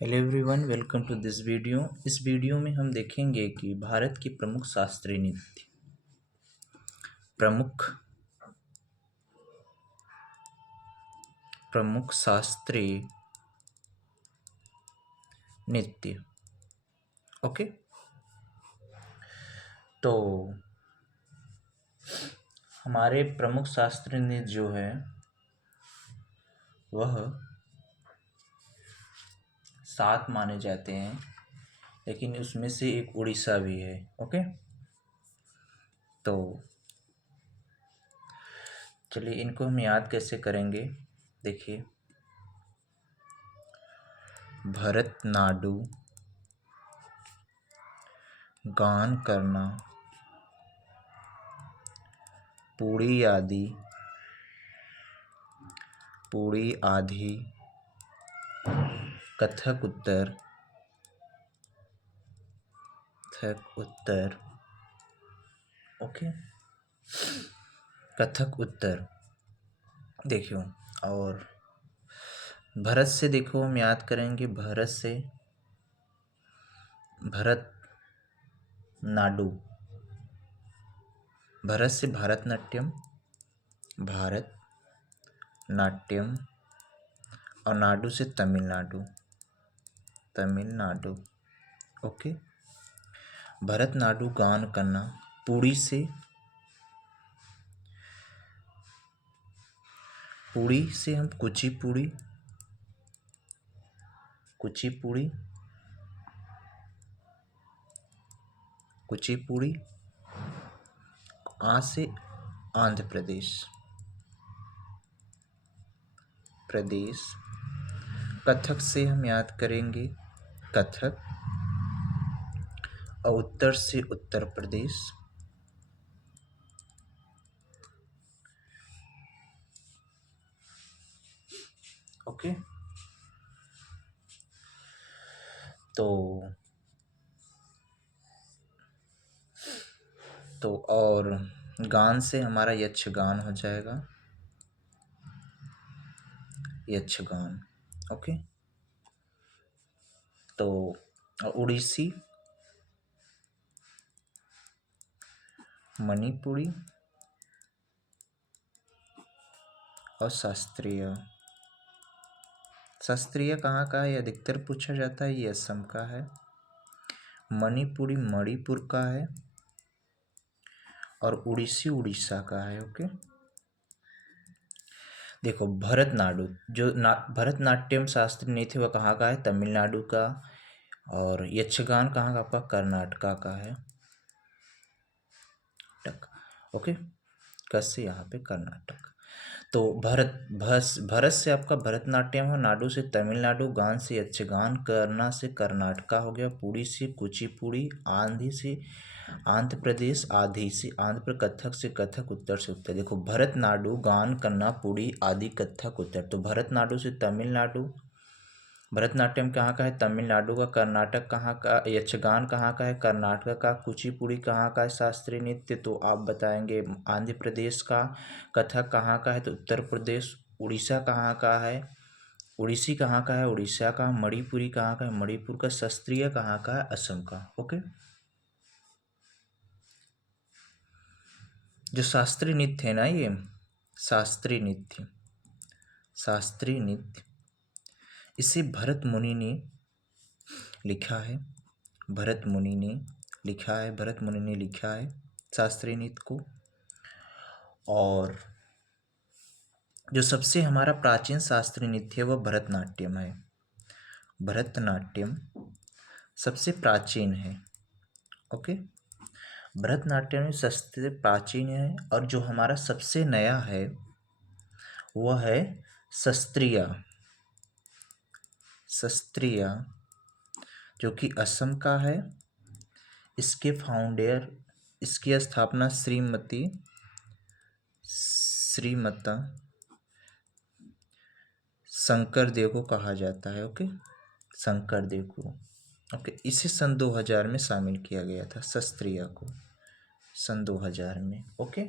Hello everyone, welcome to this video. इस video में हम देखेंगे कि भारत की प्रमुख प्रमुख शास्त्रीय नृत्य। ओके, तो हमारे प्रमुख शास्त्रीय नृत्य जो है वह 7 माने जाते हैं, लेकिन उसमें से एक उड़ीसा भी है। ओके, तो चलिए इनको हम याद कैसे करेंगे। देखिए, भरतनाट्यम गान करना, पूड़ी आधी, कथक उत्तर। ओके, कथक उत्तर देखियो। और भरत से देखो, हम याद करेंगे भरत से भारतनाट्यम और नाडु से तमिलनाडु। ओके, भरतनाट्यम गान करना, पुड़ी से हम कुचिपुड़ी, आ से आंध्र प्रदेश। कथक से हम याद करेंगे कथक, और उत्तर से उत्तर प्रदेश। ओके, तो और गान से हमारा यक्षगान हो जाएगा, यक्षगान। ओके, तो उड़ीसी, मणिपुरी और शास्त्रीय कहाँ का है, अधिकतर पूछा जाता है। ये असम का है। मणिपुरी मणिपुर का है, और उड़ीसी उड़ीसा का है। ओके, देखो भरतनाट्यम शास्त्रीय नृत्य वह कहाँ का है, तमिलनाडु का। और यक्षगान कहाँ का, आपका कर्नाटका का है। ओके, कस यहाँ पे कर्नाटक। तो भरत से आपका भरतनाट्यम है, नाडु से तमिलनाडु, गान से यक्षगान, करना से कर्नाटका हो गया, पुड़ी से कुचिपुड़ी, आंधी से आंध्र प्रदेश, आधी से आंध्र प्रदेश, कथक से कथक, उत्तर से उत्तर। देखो, भरतनाट्यम गान करना, पुड़ी आदि, कथक उत्तर। तो भरतनाट्यम से तमिलनाडु, भरतनाट्यम कहाँ का है, तमिलनाडु का। कर्नाटक कहाँ का, यक्षगान कहाँ का है, कर्नाटक का। कुचिपुड़ी कहाँ का है, शास्त्रीय नृत्य, तो आप बताएंगे आंध्र प्रदेश का। कथक कहाँ का है, तो उत्तर प्रदेश। उड़ीसा कहाँ का है, उड़ीसी कहाँ का है, उड़ीसा का। मणिपुरी कहाँ का है, मणिपुर का। शास्त्रीय कहाँ का है, असम का। ओके, जो शास्त्रीय नृत्य है ना, ये शास्त्रीय नृत्य इसे भरत मुनि ने लिखा है। भरत मुनि ने लिखा है शास्त्रीय नृत्य को। और जो सबसे हमारा प्राचीन शास्त्रीय नृत्य है वह भरतनाट्यम है। भरतनाट्यम सबसे प्राचीन है। ओके, भरतनाट्यम सबसे प्राचीन है। और जो हमारा सबसे नया है वह है शास्त्रीय, जो कि असम का है। इसकी स्थापना श्रीमता शंकर देव को कहा जाता है। ओके, शंकर देव को। ओके, इसे सन 2000 में शामिल किया गया था, शास्त्रीय को, सन 2000 में। ओके,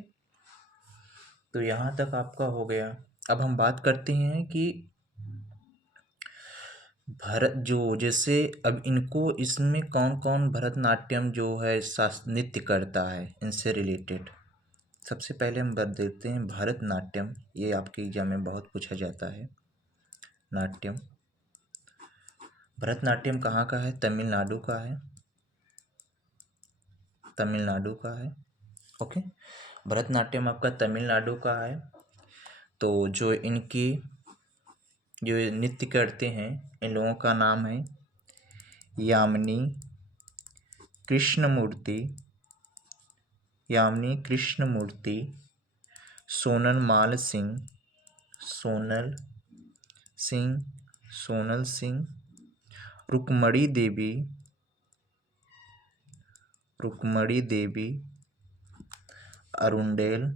तो यहाँ तक आपका हो गया। अब हम बात करते हैं कि भरत जो जैसे अब इनको इसमें कौन कौन भरतनाट्यम जो है नृत्य करता है इनसे रिलेटेड सबसे पहले हम बता देते हैं भरतनाट्यम। ये आपके एग्जाम में बहुत पूछा जाता है। नाट्यम, भरतनाट्यम कहाँ का है? तमिलनाडु का है, तमिलनाडु का है। ओके, भरतनाट्यम आपका तमिलनाडु का है। तो जो इनकी जो नृत्य करते हैं इन लोगों का नाम है यामिनी कृष्णमूर्ति, यामिनी कृष्णमूर्ति, सोनल माल सिंह, सोनल सिंह, सोनल सिंह, रुक्मणी देवी, रुक्मणी देवी, अरुंडेल,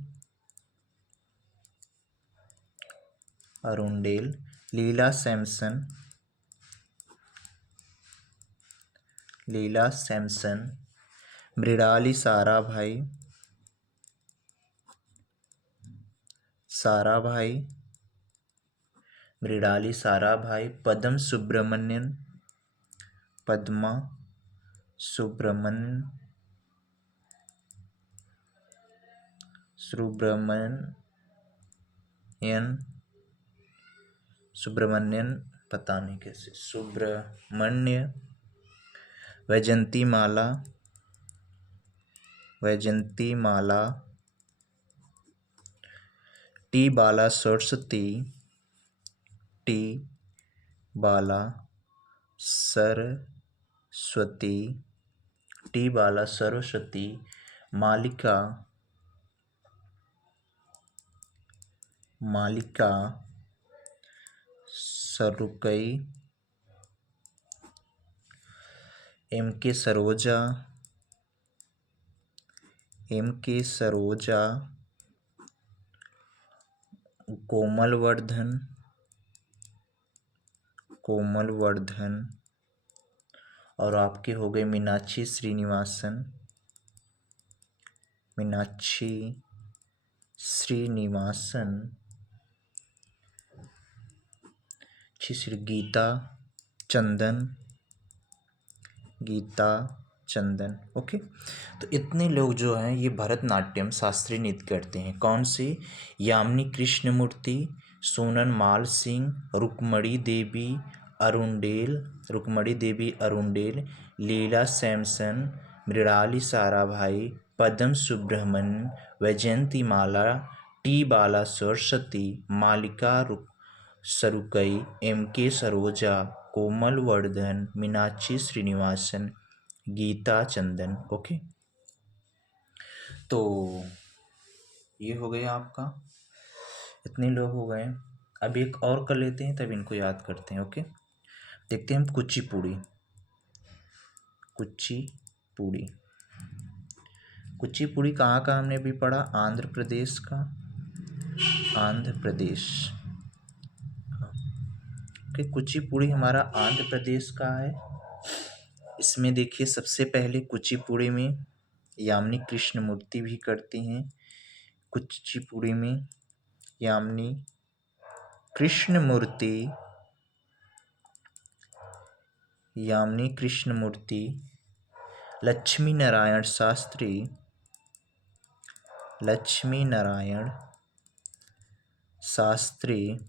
अरुंडेल, लीला सैमसन, लीला सैमसन, मृणाली साराभाई, साराभाई, मृणाली साराभाई, पद्म सुब्रमण्यन, पद्मा सुब्रमण्यन, सुब्रमण्यन पता नहीं कैसे, सुब्रमण्य, वैजंती माला, वैजंती माला, टी बाला सरस्वती, टी बाला सरस्वती, टी बाला सरस्वती, मालिका, मालिका सरुकई, एम के सरोजा, एम के सरोजा, कोमलवर्धन, कोमलवर्धन, और आपके हो गए मीनाक्षी श्रीनिवासन, मीनाक्षी श्रीनिवासन, श्री गीता चंदन, गीता चंदन। ओके, तो इतने लोग जो हैं ये भरतनाट्यम शास्त्रीय नृत्य करते हैं। कौन से? यामिनी कृष्णमूर्ति, सोनल माल सिंह, रुक्मणी देवी अरुंडेल, रुक्मणी देवी अरुंडेल, लीला सैमसन, मृणाली साराभाई, पद्म सुब्रमण्यन, वैजयंती माला, टी बाला सरस्वती, मालिका सरुकई, एम के सरोजा, कोमल वर्धन, मीनाक्षी श्रीनिवासन, गीता चंदन। ओके, तो ये हो गया आपका, इतने लोग हो गए। अब एक और कर लेते हैं तब इनको याद करते हैं। ओके, देखते हैं हम कुचिपुड़ी, कुचिपुड़ी, कुचिपुड़ी कहाँ का हमने भी पढ़ा? आंध्र प्रदेश का, आंध्र प्रदेश। ओके, कुचिपुड़ी हमारा आंध्र प्रदेश का है। इसमें देखिए सबसे पहले कुचिपुड़ी में यामिनी कृष्णमूर्ति भी करती हैं। कुचिपुड़ी में यामिनी कृष्णमूर्ति, यामिनी कृष्णमूर्ति, लक्ष्मी नारायण शास्त्री, लक्ष्मी नारायण शास्त्री,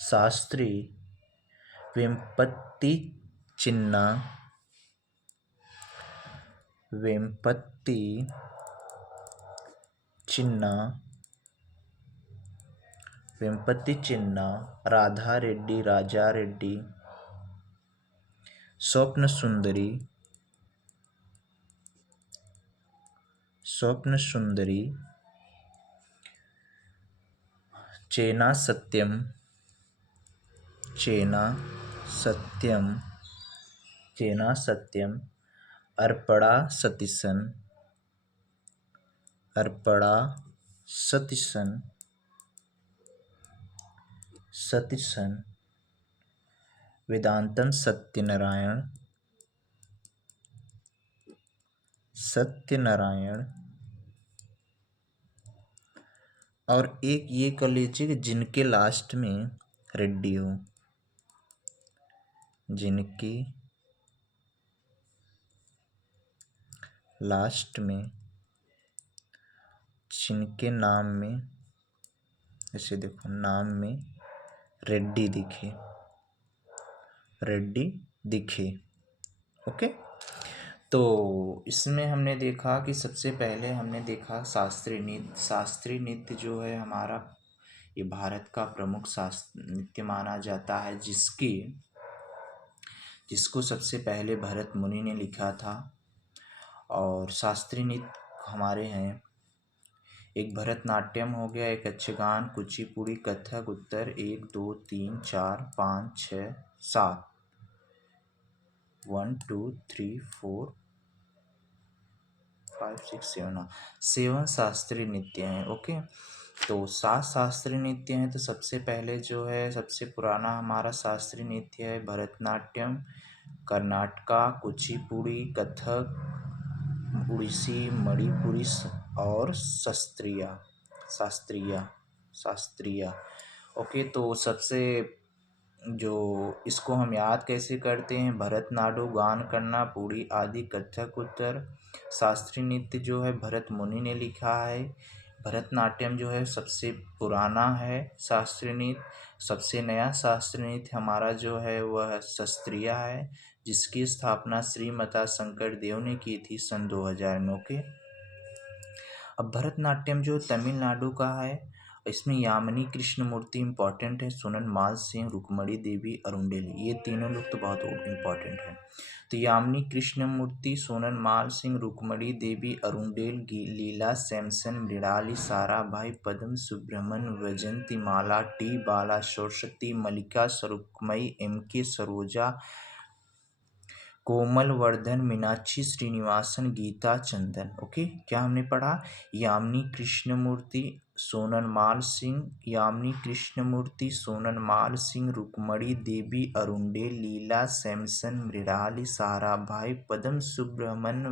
शास्त्री, वेम्पति चिन्ना, वेम्पति चिन्ना, वेम्पति चिन्ना, राधा रेड्डी, राजा रेड्डी, स्वप्न सुंदरी, स्वप्न सुंदरी, चेना सत्यम, चेना सत्यम, चेना सत्यम, अर्पणा सतीशन, अर्पणा सतीशन, सतीशन, वेदांतम सत्यनारायण, सत्यनारायण, और एक ये कर लीजिए जिनके लास्ट में रेड्डी हो, जिनकी लास्ट में जिनके नाम में, ऐसे देखो, नाम में रेड्डी दिखे, रेड्डी दिखे। ओके, तो इसमें हमने देखा कि सबसे पहले हमने देखा शास्त्रीय नृत्य। शास्त्रीय नृत्य जो है हमारा, ये भारत का प्रमुख शास्त्रीय नृत्य माना जाता है, जिसको सबसे पहले भरत मुनि ने लिखा था। और शास्त्रीय नृत्य हमारे हैं, एक भरतनाट्यम हो गया, एक यक्षगान, कुचिपुड़ी, कथक, उत्तर 1 2 3 4 5 6 7, 1 2 3 4 5 6 7, 7 शास्त्रीय नृत्य हैं। ओके, तो 7 शास्त्रीय नृत्य हैं। तो सबसे पहले जो है, सबसे पुराना हमारा शास्त्रीय नृत्य है भरतनाट्यम, कर्नाटका, कुचिपुड़ी, कथक, उड़ीसी, मणिपुरी और शास्त्रीय। ओके, तो सबसे जो इसको हम याद कैसे करते हैं, भरतनाट्यम, गान करना, पुड़ी आदि, कथक, उत्तर। शास्त्रीय नृत्य जो है भरत मुनि ने लिखा है। भरतनाट्यम जो है सबसे पुराना है शास्त्रीय नृत्य। सबसे नया शास्त्रीय नृत्य हमारा जो है वह शास्त्रीय है, जिसकी स्थापना श्रीमता शंकर देव ने की थी सन 2009 के। अब भरतनाट्यम जो तमिलनाडु का है, इसमें यामिनी कृष्णमूर्ति इम्पॉर्टेंट है, सोनन माल सिंह, रुक्मणी देवी, अरुणडेली, ये तीनों लोग तो बहुत इम्पॉर्टेंट है। तो यामिनी कृष्णमूर्ति, सोनन माल सिंह, रुक्मणी देवी, अरुणडेल, लीला सैमसन, मृणाली साराभाई, पद्म सुब्रमण्य, वैजंती माला, टी बाला, सरस्वती, मल्लिका स्वरूपमयी, MK सरोजा, कोमल वर्धन, मीनाक्षी श्रीनिवासन, गीता चंदन। ओके, क्या हमने पढ़ा, यामिनी कृष्णमूर्ति, सोनन माल सिंह, यामिनी कृष्णमूर्ति, सोनन माल सिंह, रुक्मणी देवी, अरुणडेल, लीला सैमसन, मृणाली साराभाई, पद्म सुब्रमण्य,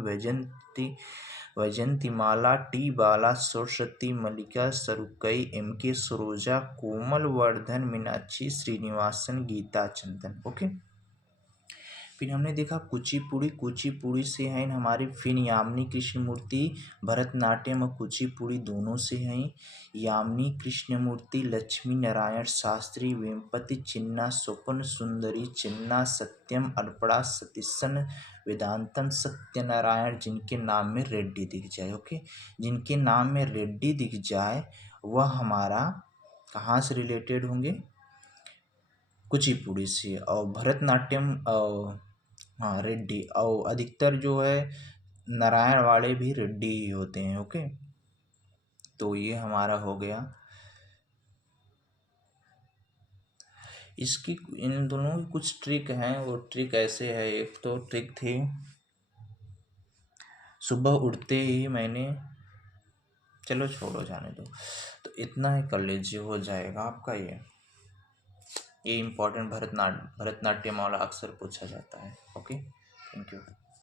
वैजंतीमाला, टी बाला, सरस्वती, मल्लिका सरुकई, MK सरोजा, कोमल वर्धन, मीनाक्षी श्रीनिवासन, गीता चंदन। ओके, फिर हमने देखा कुचिपुड़ी। कुचिपुड़ी से हैं हमारे, फिर यामिनी कृष्णमूर्ति, भरतनाट्यम और कुचिपुड़ी दोनों से हैं। यामिनी कृष्णमूर्ति लक्ष्मी नारायण शास्त्री, वेम्पति चिन्ना, स्वप्न सुंदरी चिन्ना, सत्यम अर्पणा, सतीशन, वेदांतम, सत्यनारायण, जिनके नाम में रेड्डी दिख जाए। ओके, जिनके नाम में रेड्डी दिख जाए वह हमारा कहाँ से रिलेटेड होंगे, कुचिपुड़ी से। और भरतनाट्यम हाँ रेड्डी, और अधिकतर जो है नारायण वाले भी रेड्डी ही होते हैं। ओके, तो ये हमारा हो गया। इसकी इन दोनों की कुछ ट्रिक हैं, वो ट्रिक ऐसे है। एक तो ट्रिक थी, सुबह उठते ही मैंने, चलो छोड़ो जाने दो, तो इतना ही कर लीजिए, हो जाएगा आपका। ये इम्पोर्टेंट भरतनाट्यम वाला अक्सर पूछा जाता है। Okay, thank you.